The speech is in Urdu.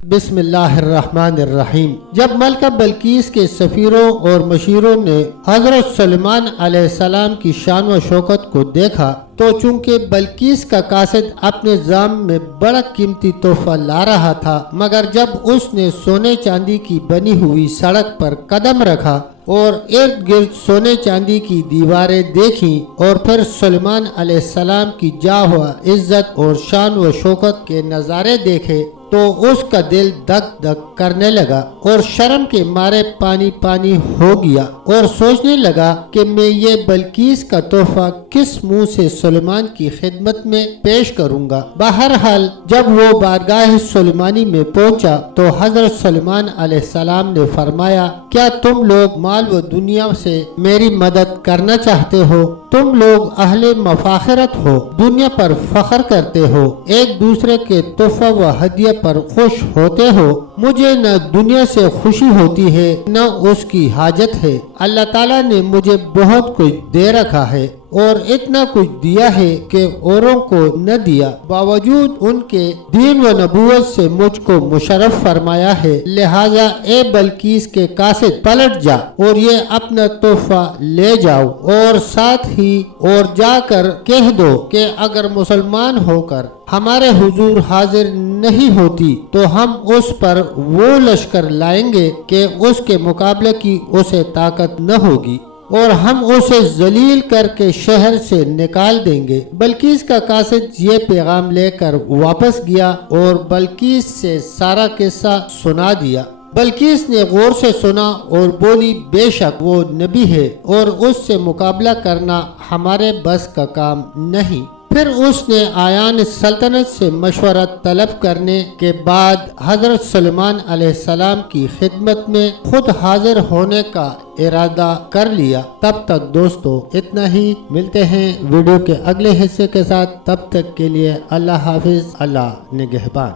بسم اللہ الرحمن الرحیم۔ جب ملکہ بلقیس کے سفیروں اور مشیروں نے حضرت سلیمان علیہ السلام کی شان و شوکت کو دیکھا تو چونکہ بلقیس کا قاصد اپنے زام میں بڑا قیمتی تحفہ لا رہا تھا، مگر جب اس نے سونے چاندی کی بنی ہوئی سڑک پر قدم رکھا اور ارد گرد سونے چاندی کی دیواریں دیکھیں اور پھر سلیمان علیہ السلام کی جاہ و عزت اور شان و شوکت کے نظارے دیکھے تو اس کا دل دک دک کرنے لگا اور شرم کے مارے پانی پانی ہو گیا اور سوچنے لگا کہ میں یہ بلقیس کا تحفہ کس منہ سے سلیمان کی خدمت میں پیش کروں گا۔ بہرحال جب وہ بارگاہ سلیمانی میں پہنچا تو حضرت سلیمان علیہ السلام نے فرمایا، کیا تم لوگ مال و دنیا سے میری مدد کرنا چاہتے ہو؟ تم لوگ اہل مفاخرت ہو، دنیا پر فخر کرتے ہو، ایک دوسرے کے تحفہ و ہدیہ پر خوش ہوتے ہو۔ مجھے نہ دنیا سے خوشی ہوتی ہے نہ اس کی حاجت ہے۔ اللہ تعالیٰ نے مجھے بہت کچھ دے رکھا ہے اور اتنا کچھ دیا ہے کہ اوروں کو نہ دیا، باوجود ان کے دین و نبوت سے مجھ کو مشرف فرمایا ہے۔ لہٰذا اے بلقیس کے قاصد، پلٹ جا اور یہ اپنا تحفہ لے جاؤ، اور ساتھ ہی اور جا کر کہہ دو کہ اگر مسلمان ہو کر ہمارے حضور حاضر نہیں ہوتی تو ہم اس پر وہ لشکر لائیں گے کہ اس کے مقابلے کی اسے طاقت نہ ہوگی، اور ہم اسے ذلیل کر کے شہر سے نکال دیں گے۔ بلقیس کا قاصد یہ پیغام لے کر واپس گیا اور بلقیس سے سارا قصہ سنا دیا۔ بلقیس نے غور سے سنا اور بولی، بے شک وہ نبی ہے اور اس سے مقابلہ کرنا ہمارے بس کا کام نہیں۔ پھر اس نے آیان سلطنت سے مشورہ طلب کرنے کے بعد حضرت سلیمان علیہ السلام کی خدمت میں خود حاضر ہونے کا ارادہ کر لیا۔ تب تک دوستو اتنا ہی، ملتے ہیں ویڈیو کے اگلے حصے کے ساتھ، تب تک کے لیے اللہ حافظ، اللہ نگہبان۔